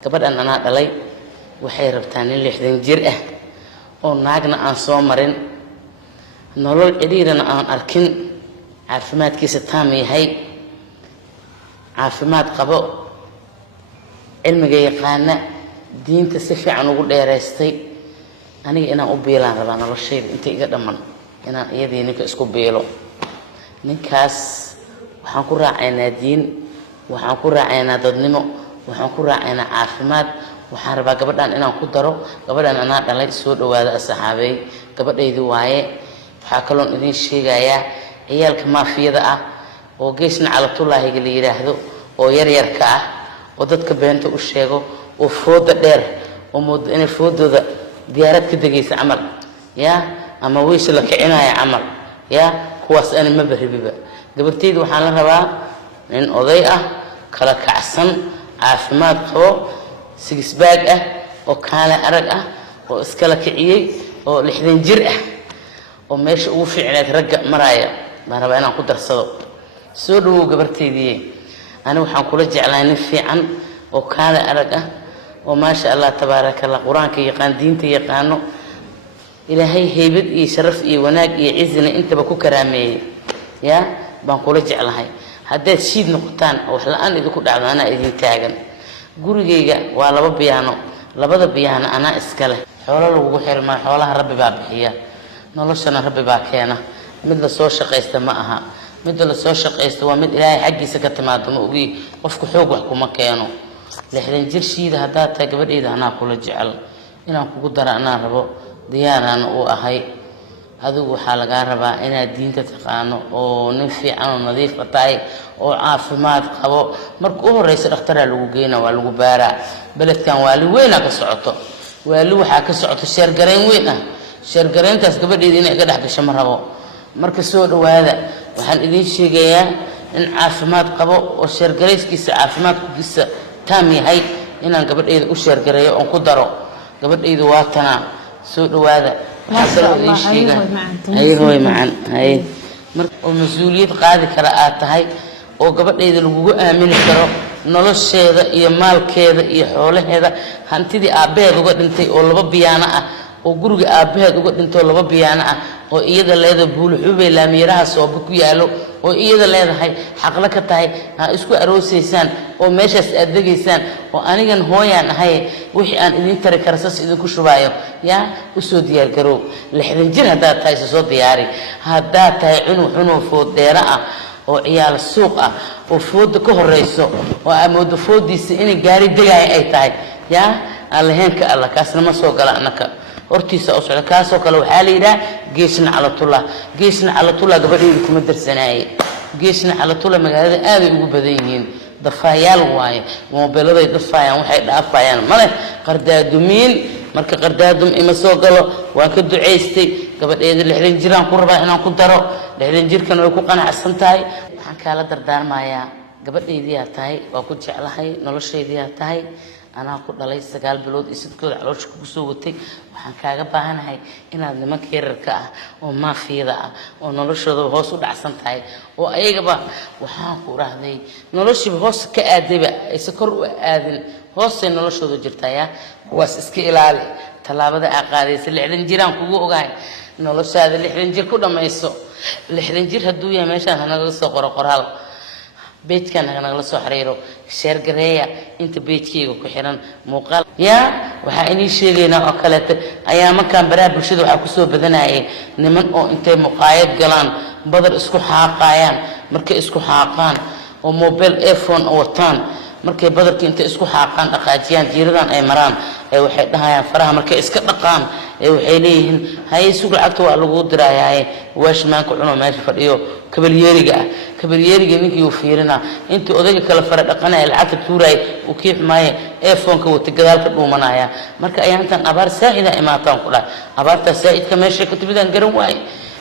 gabadhan anaa dhalay waxay rabtaan in 60 jir ah oo naagna aan soo marin nolol ciriirana aan arkin caafimaadkiisa taam yahay caafimaad qabo cilmiga yaqaana diinta si fiican ugu dheereystay aniga inaan u biilaan rabaa noloshayda inta iga dhaman inaan iyadii ninka isku biilo ninkaas waxaan ku raacaynaa diin waxaan ku raacaynaa dadnimo waxaan ku raacaynaa caafimaad waxaan rabaa gabadhan inaan ku daro gabadhan anaa dhalay soo dhawaada asxaabay gabadhaydu waaye waxa kale oo idin sheegayaa ciyaalka maafiyada ah oo geesna calatullaahiga la yiraahdo oo yar ka ah oo dadka beenta u sheego oo fooda dheer oo moodo inay foodooda diyaarad ka dagaysa amal ya ama weys la kicinaya amal ya kuwaas aan ma baribiba gabartaydu waxaan la rabaa in oday ah kala kacsan caafimaad qabo sigisbaag ah oo kaale arag ah oo iskala kiciyay oo 60 jir ah oo meesha ugu fiicneed ragga maraya baan rabaa inaan ku darsado soo dhawow gabartaydii aniga waxaan kula jeclahay nin fiican oo kaale arag ah oo maasha Allah tabaaraka Allah quraanka yaqaan diinta yaqaano ilaahay heybad iyo sharaf iyo wanaag iyo cizna intaba ku karaameeyay ya baan kula jeclahay haddaad shiid noqotaan oo wax la'aan idinku dhacdo anaa idin taagan gurigeyga waa laba biyaano labada biyaano anaa iska leh xoolo lagu xirmaa xoolaha rabbi baa bixiya noloshana rabbi baa keena mid la soo shaqeysta ma aha mid la soo shaqeysto waa mid ilaahay xaqiisa ka timaado ma ogi qofku xoog wax kuma keeno 60 jir shiida hadda ta gabadheeda anaa kula jecel inaan kugu daro anaa rabo diyaarana u ahay adigu waxa laga rabaa inaad diinta taqaano oo nin fiican oo nadiif tahay oo caafimaad qabo marka u horeysa dhakhtarka lagu geeyna waa lagu baaraa baladkan waali weyn ka socoto waali waxa ka socoto sheer gareen weyn ah sheer gareentaas gabadheeda inay ka dhaxgasho ma rabo marka soo dhawaada waxaan idin sheegayaa in caafimaad qabo oo sheer gareyskiisa caafimaadkiisa taam yahay inaan gabadheeda u sheer gareeyo oo ku daro gabadheedu waa tana soo dhawaada ayagoo macaan hay marka oo mas'uuliyad qaadi kara aad tahay oo gabadheeda lagu aamini karo nolosheeda iyo maalkeeda iyo xoolaheeda hantidii aabeed uga dhintay oo laba biyaana ah oo guriga aabeed uga dhintay laba biyaana ah oo iyada leedo buulxubay laamiraha soob ku yaalo oo iyada leedahay xaqla ka tahay ha isku arooseysaan oo meeshaas aad degaysaan oo anigan hooyaan ahay wixii aan idin tari karsas idinku shubaayo ya u soo diyaar garow 60 jir hadda tahay soo diyaari hadda tahay cunuu food dheera ah oo ciyaal suuq ah oo food ka horeyso oo amoodo foodiisa in gaari degay ay tahay ya allaheenka Allah kaasna ma soo gala anaka hortiisa oo socda kaas oo kale waxa la yiraahdaa geesna calatullah gabadheedu kuma darsanay geesna calatullah magaalada aad ay ugu badan yihiin dafaayal waaye mobilada dafaayaan waxay dhaafayaan male qardaadumiin marka qardaadum ima soo galo waan ka duceystay gabadheedu 60 jiraan ku rabaa inaan ku daro 60 jirkan way ku qanacsan tahay waxaan kala dardaarmayaa gabadheedii aad tahay waa ku jeclahay nolosheedii aad tahay anaa ku dhalay 9 bilood isidkooda caloosha ku soo watay waxaan kaaga baahanahay inaad nimanka yararka ah oo maafiyada ah oo noloshooda hoos u dhacsan tahay oo ayagaba waxaan ku raahday noloshii hoos ka aadayba aysa kor u aadin hoos ay noloshooda jirtaya waas iska ilaali talaabada aqaadaysa 60 jiraan kugu ogaay noloshaada 60 jir ku dhamayso 60 jir haduu yahay meeshaan naga soo qoraal beedkan naga soo xariiro sheer gareeya inta beedkeyga ku xiran muuqaal ya waxa inii sheegaynaa oo kale ayaa markaan baraha bulshada waxa ku soo badanayay niman oo intay muqaayad galaan badar isku xaaqayaan markay isku xaaqaan oo mobile iPhone oo wataan markay badarka inta isku xaaqaan dhaqaajiyaan jiiradan ay maraan ay waxay dhahayaan faraha markay iska dhaqaan ay waxay leeyihiin hay suuq lacagta waa lagu diraayaa waashmaanka cuno meesha fadhiyo kabalyeeriga ninkii uu fiirina intii odayga kala fara dhaqanay lacagta tuuray uu kiif maaye iPhone-ka wata gadaalka dhuumanaya marka ayaantan abaar saa'ida imaataan ku dhaa abaarta saa'idka meesha ka timidaan garan waay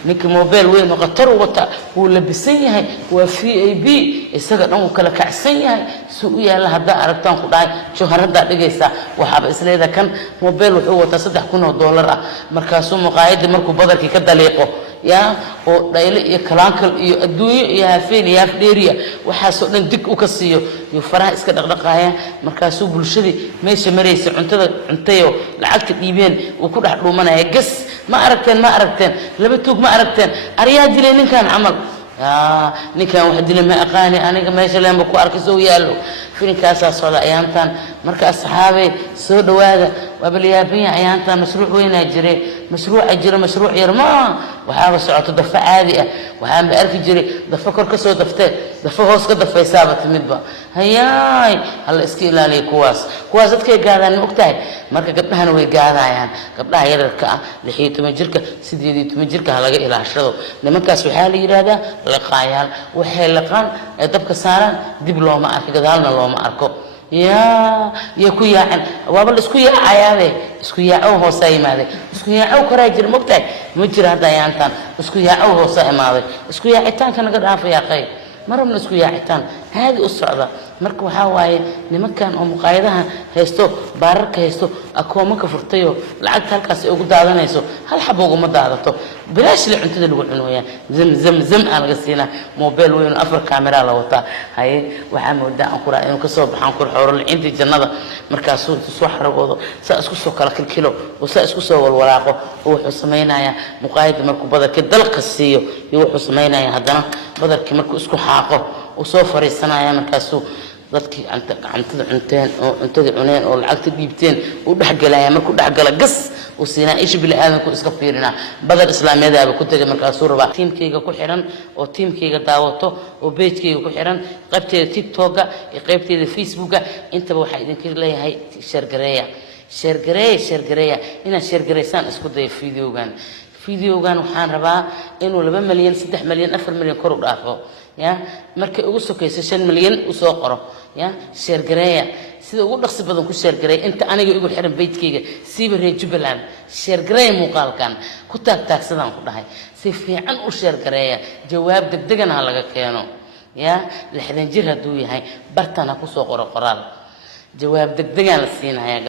ninka mobile weyn oo qatar wata uu labisan yahay waa VIP isaga dhan uu kala kacsan yahay suu u yaala hadda aragtaan ku dhahay jawharada dhigaysa waxaaba isleeda kan mobile wuxuu wataa $3,000 ah markaasuu maqaayada markuu badarkii ka daliiqo يا أو دايلة يا كلانكل يا الدنيا يا فين يا فديريا وحاسو دن دك وكسيو يفرح إسكت دقدقايا مركاسو بلشدي ماشي مريس عنتيو لعقت ديبين وكل واحد رومانا يقص ما أركتين لبتوك ما أركتين أريادي لين كان عمل نكان واحد لما أقاني أنا ماشي لما بكو أركزو يالو فين كاسا صلاة أيامتان مركز صحابي سود هذا وباليابين أيامتان مشروع وين أجري مشروع يرما وحاول سعوت دفع عادية وحام بأرك جري دفع كركسو دفته دفع هوس كدفع ثابت مدبا هياي هلا اسكي لا لي كواس كي قاعد أنا وقتها مركز قبلها نوي قاعد عيان قبلها يركع لحية تمجرك سيدي تمجرك هلا إلى 10 لما كاس حالي هذا لقايال وحيل لقان دبك سارة دبلوم أرك قدالنا لوم أركو يا كويا عن وابل اسكويا عياله اسكويا أو هو سايماله اسكويا أو كراجل مقطع مجرى هذا يانتان اسكويا أو هو سايماله اسكويا عتان كان قد عارف يا أخي مرة من اسكويا عتان هذه الصعدة مركو حواي لمكان أو مقايدها هيستو بارك هيستو أكو ما كفرتيو لعقت هالكاس يقول هذا نيسو هل حبوه مضاعته بلاش اللي عند تدلوا عنويا زم أنا قصينا موبايل وين أفر كاميرا لوطا هاي وحامل دا أنكر إنه كسب حنكر حور اللي عندي جنة مركاسو تسوحر وضو سأسكو كلا كل كيلو وسأسكو والوراقه وحسمينا يا مقايد مركو بدر كدل قصيو يوحسمينا يا هدنا بدر كمركو اسكو حاقه وصوفر السنة يا مركاسو dadkii cuntada cuneen oo lacagta dhiibteen u dhaxgalaya markuu dhaxgala gas oo siinaa ish bil aadanku iska fiirina badar islaamiyada ku tagay markaas uu raba teamkayga ku xiran oo teamkayga daawato oo page-kayga ku xiran qaybteeda TikTok-ga iyo qaybteeda Facebook-ga intaba waxa idin kir leeyahay share gareeya ina share gareysaan isku day fiidiyogan waxaan rabaa inuu 2 milyan 3 milyan 4 milyan kor u dhaafo يا مركي ugu sokaysa 5 milyan u soo qoro يا share gareeya sida ugu dhaqsi badan ku share gareey inta aniga igu xiran page-kayga siiba reer Jubbaland share gareey muuqaalkan ku taagtaagsadaan ku dhahay si fiican u share gareeya jawaab degdegana laga keeno يا 60 jir haduu yahay bartana ku soo qoro qoraal jawaab degdegan la siinayaa